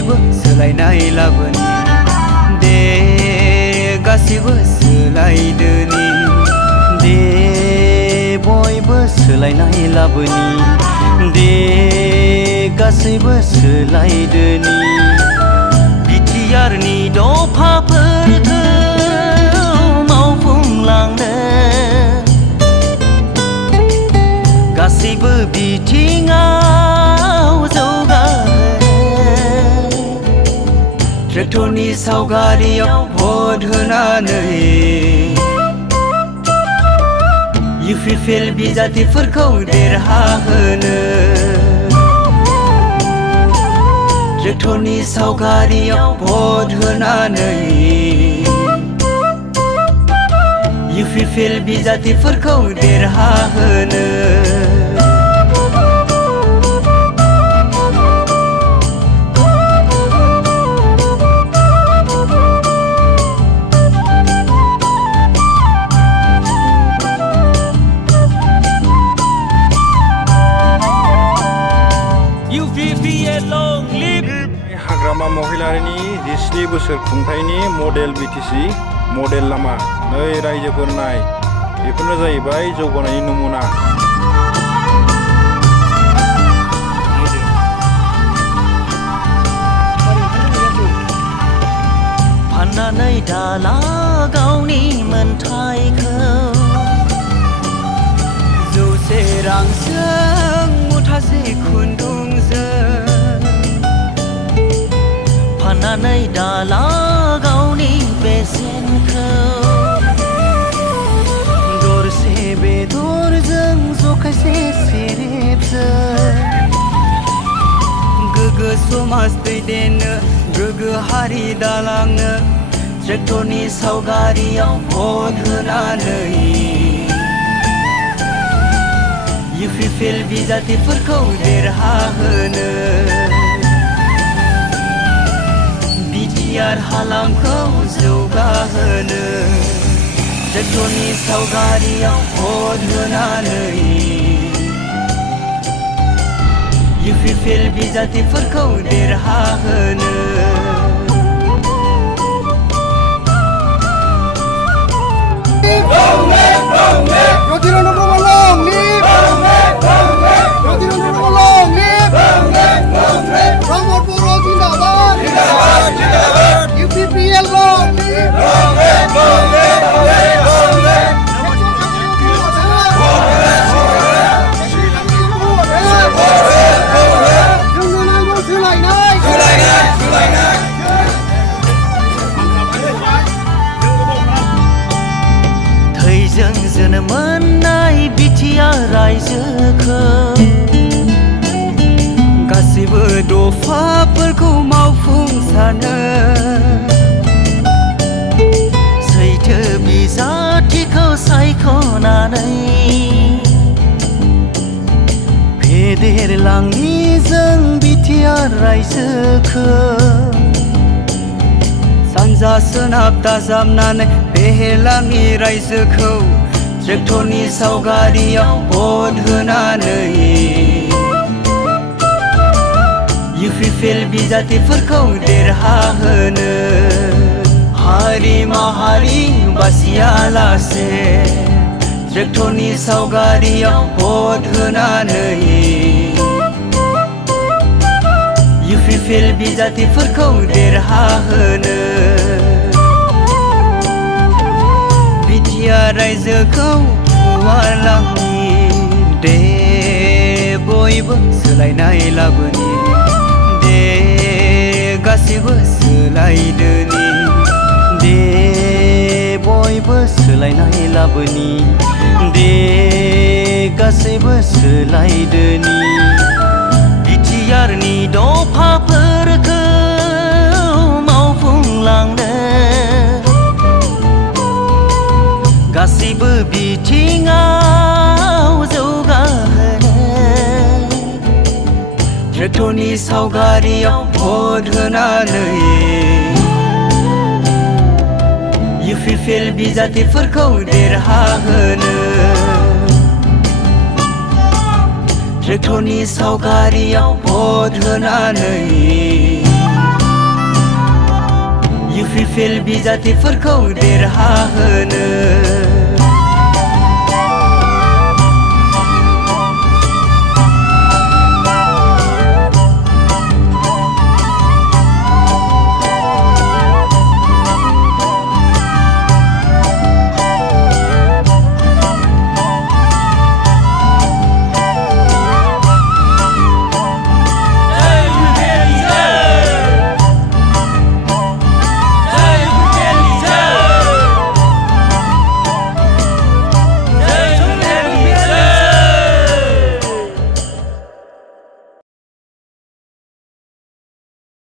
बयबो सोलायनाय लाबोनि दे गासैबो सोलायदोनि दे बयबो सोलायनाय लाबोनि दे गासैबो सोलायदोनि बिटिआरनि दफाफोरखौ मावफुंलांनो गासैबो बिथिङाव जौगाहोनो ट्रेक्टरनि सावगारियाव भट होनानै UPPL बिजाथिफोरखौ देरहाहोनो ट्रेक्टरनि सावगारियाव भट होनानै UPPL बिजाथिफोरखौ देरहाहोनो UPPL long live हाग्रामा महिलारिनि 17 बोसोर खुंथायनि मडेल BTC मडेल लामा नै रायजोफोर नाय बेफोरनो जाहैबाय जौगानायनि नमुना फाननानै दाला गावनि मोनथायखौ जौसे रांजों मुथासे खुन्दुंजों फाननानै दाला गावनि बेसेनखौ दरसे बेदरजों जखायसे सेरेबजों गोग्गो समाज दैदेननो गोग्गो हारि दालांनो ट्रेक्टरनि सावगारियाव भट होनानै UPPL बिजाथिफोरखौ देरहाहोनो बिटिआर हालामखौ जौगाहोनो ट्रेक्टरनि सावगारियाव भट होनानै UPPL बिजाथिफोरखौ देरहाहोनो UPPL long live थैजों जोनोम मोननाय बिटिआर रायजोखौ गासिबो दफाफोरखौ मावफुंसारनो सैथो बिजाथिखौ सायख'नानै फेदेरलांनि जों बिटिआर रायजोखौ सानजा सोनाब दाजाबनानै फेहेरलांनि रायजोखौ ट्रेक्टरनि सावगारियाव भट होनानै UPPL बिजाथिफोरखौ देरहाहोनो हारि माहारि बासियालासे ट्रेक्टरनि सावगारियाव भट होनानै UPPL बिजाथिफोरखौ देरहाहोनो बिटिआर रायजोखौ फुवारलांनि दे बयबो सोलायनाय लाबोनि दे गासैबो सोलायदोनि दे बयबो सोलायनाय लाबोनि दे गासैबो सोलायदोनि बिटिआरनि दफाफोरखौ मावफुंलांनो गासैबो बिथिङाव जौगाहोनो ट्रेक्टरनि सावगारियाव भट होनानै UPPL बिजाथिफोरखौ देरहाहोनो ट्रेक्टरनि सावगारियाव भट होनानै UPPL बिजाथिफोरखौ देरहाहोनो